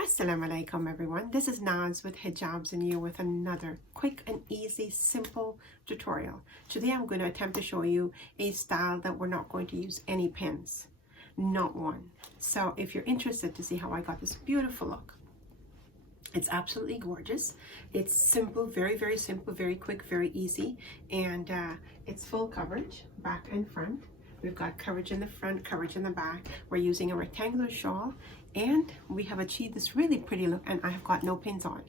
Assalamualaikum everyone. This is Naz with Hijabz&You with another quick and easy simple tutorial. Today I'm going to attempt to show you a style that we're not going to use any pins. Not one. So if you're interested to see how I got this beautiful look, it's absolutely gorgeous. It's simple, very simple, very quick, very easy, and it's full coverage, back and front. We've got coverage in the front, coverage in the back. We're using a rectangular shawl, and we have achieved this really pretty look, and I have got no pins on.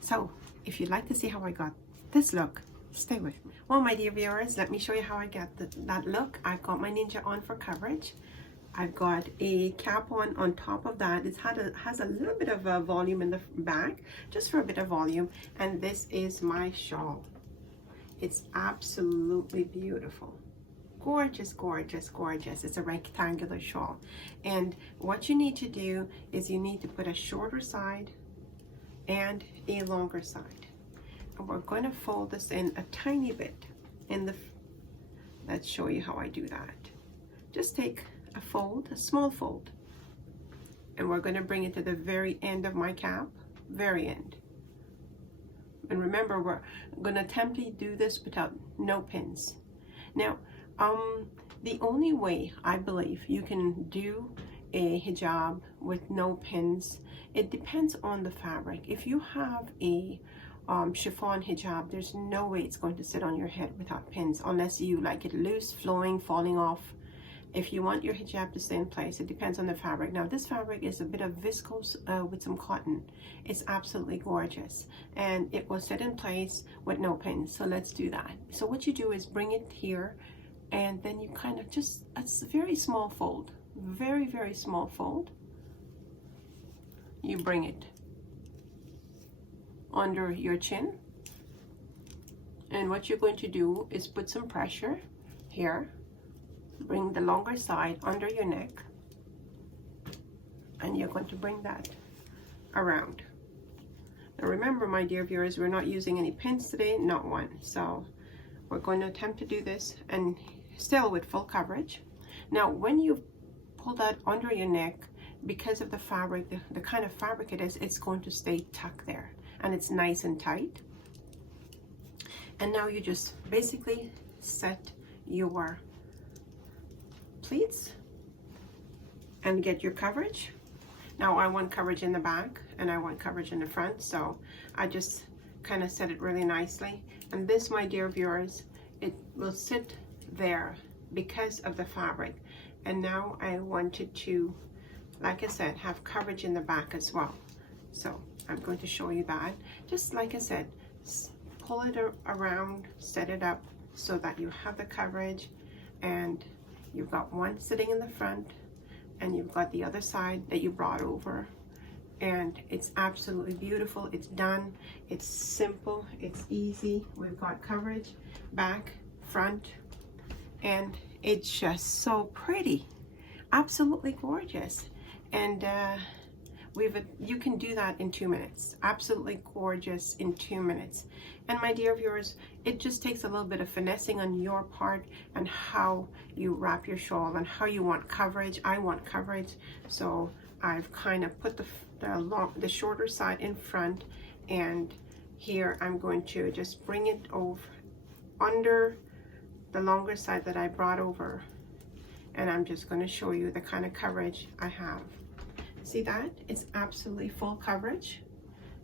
So if you'd like to see how I got this look, stay with me. Well, my dear viewers, let me show you how I get that look. I've got my ninja on for coverage. I've got a cap on top of that. It has a little bit of a volume in the back, just for a bit of volume. And this is my shawl. It's absolutely beautiful. Gorgeous, gorgeous, gorgeous. It's a rectangular shawl. And what you need to do is you need to put a shorter side and a longer side. And we're going to fold this in a tiny bit in the, let's show you how I do that. Just take a fold, a small fold, and we're going to bring it to the very end of my cap, very end. And remember, we're going to attempt to do this without no pins. Now, the only way I believe you can do a hijab with no pins, it depends on the fabric. If you have a chiffon hijab, there's no way it's going to sit on your head without pins, unless you like it loose, flowing, falling off. If you want your hijab to stay in place, it depends on the fabric. Now, this fabric is a bit of viscose with some cotton. It's absolutely gorgeous, and it will sit in place with no pins. So let's do that. So what you do is bring it here, and then you kind of just, it's a very small fold, very small fold. You bring it under your chin, and what you're going to do is put some pressure here. Bring the longer side under your neck, and you're going to bring that around. Now remember, my dear viewers, we're not using any pins today, not one. So we're going to attempt to do this and still with full coverage. Now when you pull that under your neck, because of the fabric, the kind of fabric it is, it's going to stay tucked there, and it's nice and tight. And now you just basically set your pleats and get your coverage. Now I want coverage in the back and I want coverage in the front, so I just kind of set it really nicely. And this, my dear viewers, it will sit there because of the fabric. And now I wanted to, like I said, have coverage in the back as well. So I'm going to show you that. Just like I said, pull it around, set it up so that you have the coverage, and you've got one sitting in the front, and you've got the other side that you brought over, and it's absolutely beautiful. It's done. It's simple. It's easy. We've got coverage back, front, and it's just so pretty. Absolutely gorgeous. And you can do that in 2 minutes. Absolutely gorgeous in 2 minutes. And my dear viewers, it just takes a little bit of finessing on your part and how you wrap your shawl and how you want coverage. I want coverage, so I've kind of put the shorter side in front, and here I'm going to just bring it over under the longer side that I brought over, and I'm just going to show you the kind of coverage I have. See that? It's absolutely full coverage,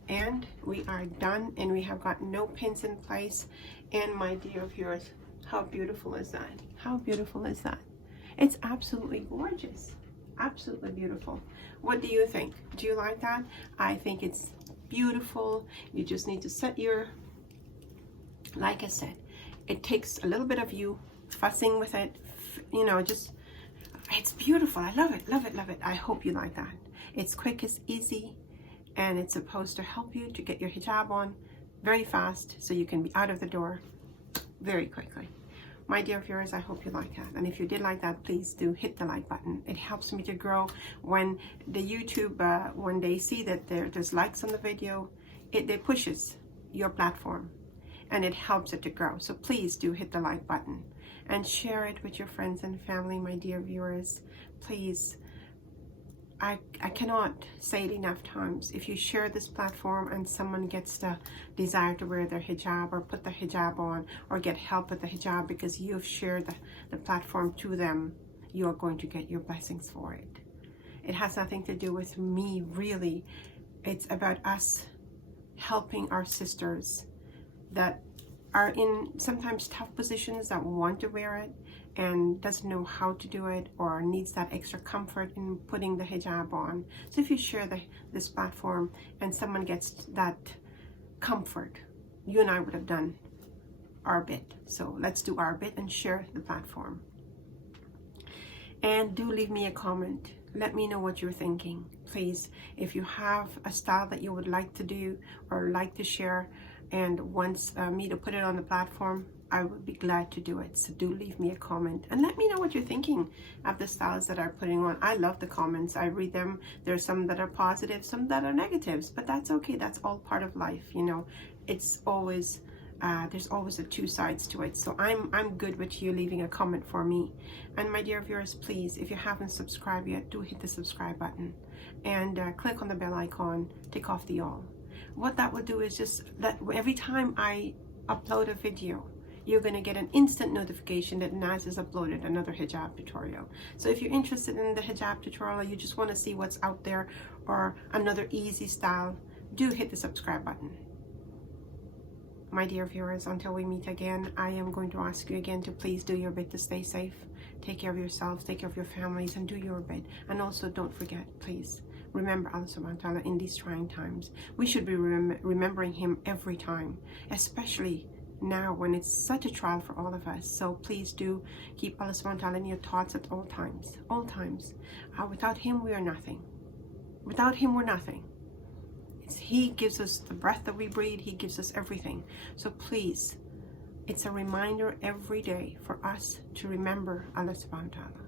and we are done, and we have got no pins in place. And my dear viewers, how beautiful is that? How beautiful is that? It's absolutely gorgeous. Absolutely beautiful. What do you think? Do you like that? I think it's beautiful. You just need to set your, like I said, it takes a little bit of you fussing with it, you know, just, it's beautiful. I love it, love it, love it. I hope you like that. It's quick, it's easy, and it's supposed to help you to get your hijab on very fast so you can be out of the door very quickly. My dear viewers, I hope you like that. And if you did like that, please do hit the like button. It helps me to grow. When the YouTube, when they see that there's likes on the video, it pushes your platform, and it helps it to grow. So please do hit the like button and share it with your friends and family, my dear viewers. Please I cannot say it enough times. If you share this platform and someone gets the desire to wear their hijab or put the hijab on or get help with the hijab because you've shared the platform to them, you are going to get your blessings for it. It has nothing to do with me, really. It's about us helping our sisters that are in sometimes tough positions, that want to wear it and doesn't know how to do it or needs that extra comfort in putting the hijab on. So if you share this platform and someone gets that comfort, you and I would have done our bit. So let's do our bit and share the platform. And do leave me a comment. Let me know what you're thinking. Please, if you have a style that you would like to do or like to share and wants me to put it on the platform, I would be glad to do it. So do leave me a comment and let me know what you're thinking of the styles that I'm putting on. I love the comments. I read them. There's some that are positive, some that are negatives, but that's okay. That's all part of life, you know. It's always there's always the two sides to it. So I'm good with you leaving a comment for me. And my dear viewers, please, if you haven't subscribed yet, do hit the subscribe button and click on the bell icon, tick off the all. What that will do is just that every time I upload a video, you're going to get an instant notification that Naz has uploaded another hijab tutorial. So if you're interested in the hijab tutorial, or you just want to see what's out there or another easy style, do hit the subscribe button. My dear viewers, until we meet again, I am going to ask you again to please do your bit to stay safe. Take care of yourselves, take care of your families, and do your bit. And also don't forget, please, remember Allah subhanahu wa ta'ala in these trying times. We should be remembering Him every time, especially now when it's such a trial for all of us. So please do keep Allah subhanahu wa ta'ala in your thoughts at all times. All times. Without Him, we are nothing. Without Him, we're nothing. He gives us the breath that we breathe. He gives us everything. So please, it's a reminder every day for us to remember Allah subhanahu wa ta'ala.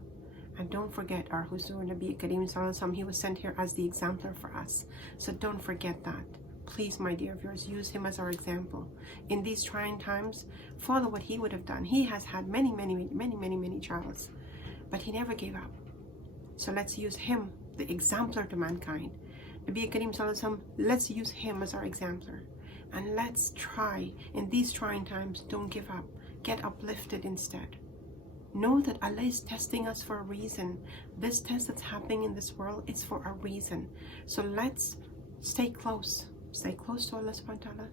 And don't forget our 𝗪𝗁𝗵𝗂𝗀𝗃 sallallahu alaihi wasallam. He was sent here as the exemplar for us. So don't forget that. Please, my dear viewers, use him as our example. In these trying times, follow what he would have done. He has had many trials, but he never gave up. So let's use him, the exemplar to mankind. Nabi Kareem sallallahu alaihi wasallam, let's use him as our exemplar. And let's try, in these trying times, don't give up. Get uplifted instead. Know that Allah is testing us for a reason. This test that's happening in this world, it's for a reason. So let's stay close. Stay close to Allah subhanahu wa ta'ala.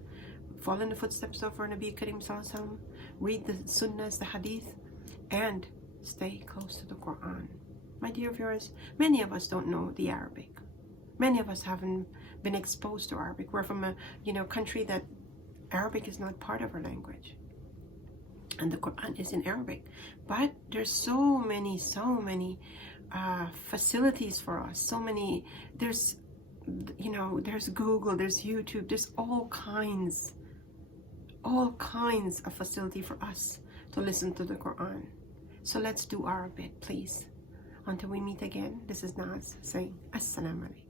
Follow in the footsteps of our Nabi Kareem sallallahu alaihi wasallam. Read the sunnahs, the hadith, and stay close to the Quran. My dear viewers, many of us don't know the Arabic. Many of us haven't been exposed to Arabic. We're from a country that Arabic is not part of our language. And the Quran is in Arabic. But there's so many facilities for us. So many, there's Google, there's YouTube, there's all kinds of facility for us to listen to the Quran. So let's do our bit, please. Until we meet again, this is Naz saying Assalamu alaikum.